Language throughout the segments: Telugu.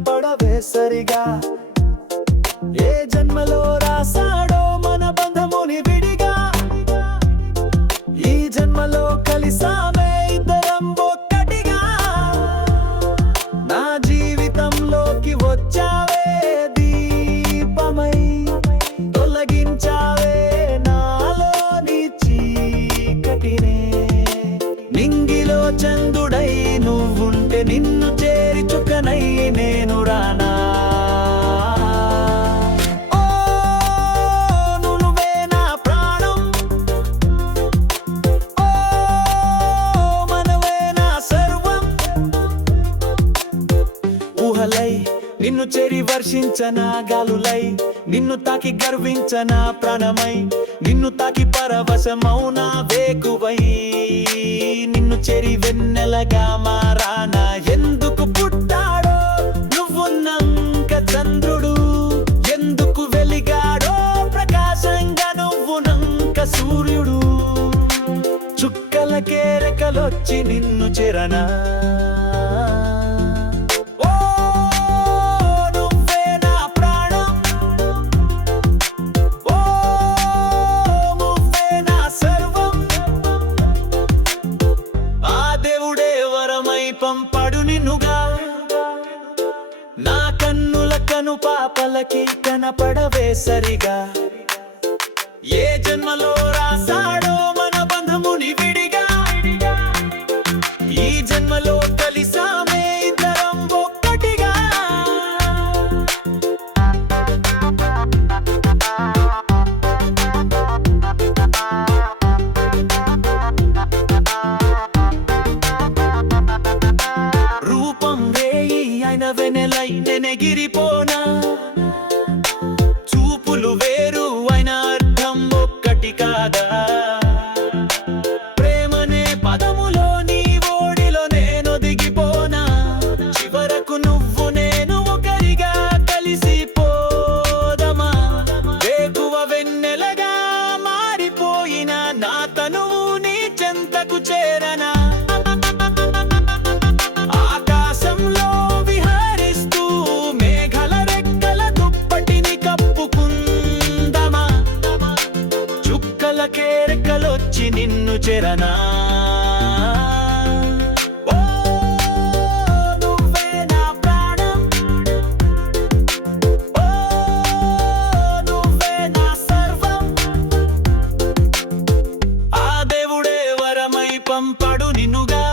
కనపడవే సరిగా ఏ జన్మలో రాసాడో మన బంధముని విడిగా ఈ జన్మలో కలిసామే ఇద్దరం ఒక్కటిగా నా జీవితంలోకి వచ్చావే దీపమై తొలగించావే నాలోని చీకటినే నింగిలో చందుడై నువ్వుంటే నిన్ను చేరి చుక్కనై నేను రానా నువ్వే నా ప్రాణం మనవే నా సర్వం ఊహలై నిన్ను చేరి వర్షించన గాలులై నిన్ను తాకి గర్వించన ప్రాణమై నిన్ను తాకి పరవశమౌనా వేకువై నిన్ను చేరి వెన్నెలగా మారానా ఎందుకు పుట్టాడో నువ్వున్నంక చంద్రుడు ఎందుకు వెలిగాడో ప్రకాశంగా నువ్వునంక సూర్యుడు చుక్కలకే రెక్కలొచ్చి నిన్ను చేరనా పంపడు నిన్నుగా నా కన్నుల కను పాపలకి కనపడవే సరిగా ఏ జన్మలో రాసాడో మన బంధముని విడిగా ఈ జన్మలో కలిసామే ఇద్దరం ఒక్కటిగా వెనెలై నెనెగిరిపోనా చూపులు వేరు అయిన అర్థం ఒక్కటి కాదా ప్రేమనే పదములో నీ ఓడిలో నేను దిగిపోనా చివరకు నువ్వు నేను ఒకరిగా కలిసిపోదమా వేకువ వెన్నెలగా మారిపోయిన నా తనువు నీ చెంతకు చేరనా రెక్కలొచ్చి నిన్ను చేరనా నువ్వే నా ప్రాణం నువ్వే నా సర్వం ఆ దేవుడే వరమై పంపడు నిన్నుగా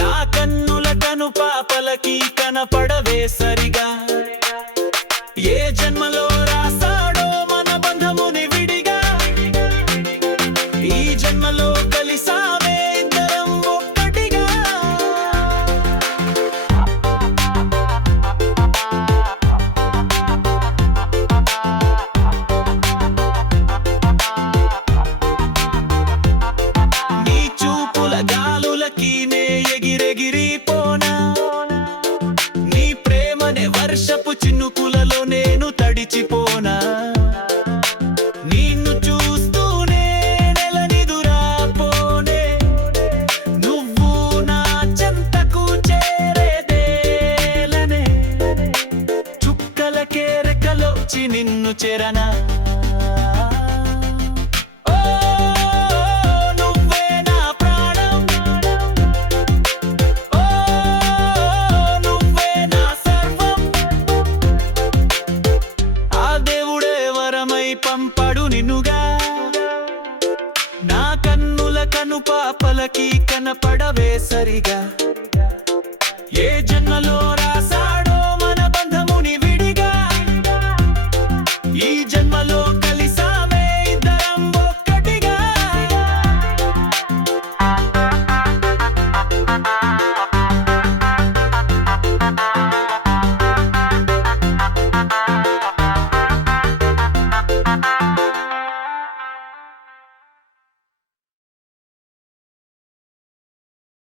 నా కన్నుల కను పాపలకి కనపడవే సరిగా ఏ జన్మలో రాసాడో మన బంధముని విడిగా ఈ జన్మలో కలిసామే ఇద్దరం ఒక్కటిగా నీ చూపుల గాలులకి నే ఎగిరెగిరిపోనా నీ ప్రేమనే వర్షపు చినుకులలో నేను తడిచిపోనా నిన్ను చూస్తూనే నెలనిదురాపోనే నువ్వు నా చెంతకు చేరేదేలనే చుక్కలకే రెక్కలొచ్చి నిన్ను చేరనా నువ్వే నా ప్రాణం నువ్వే నా సర్వం ఆ దేవుడే వరమై పంపడు నిన్నుగా నా కన్నుల కను పాపలకి కనపడవే సరిగా ఏ జన్మలో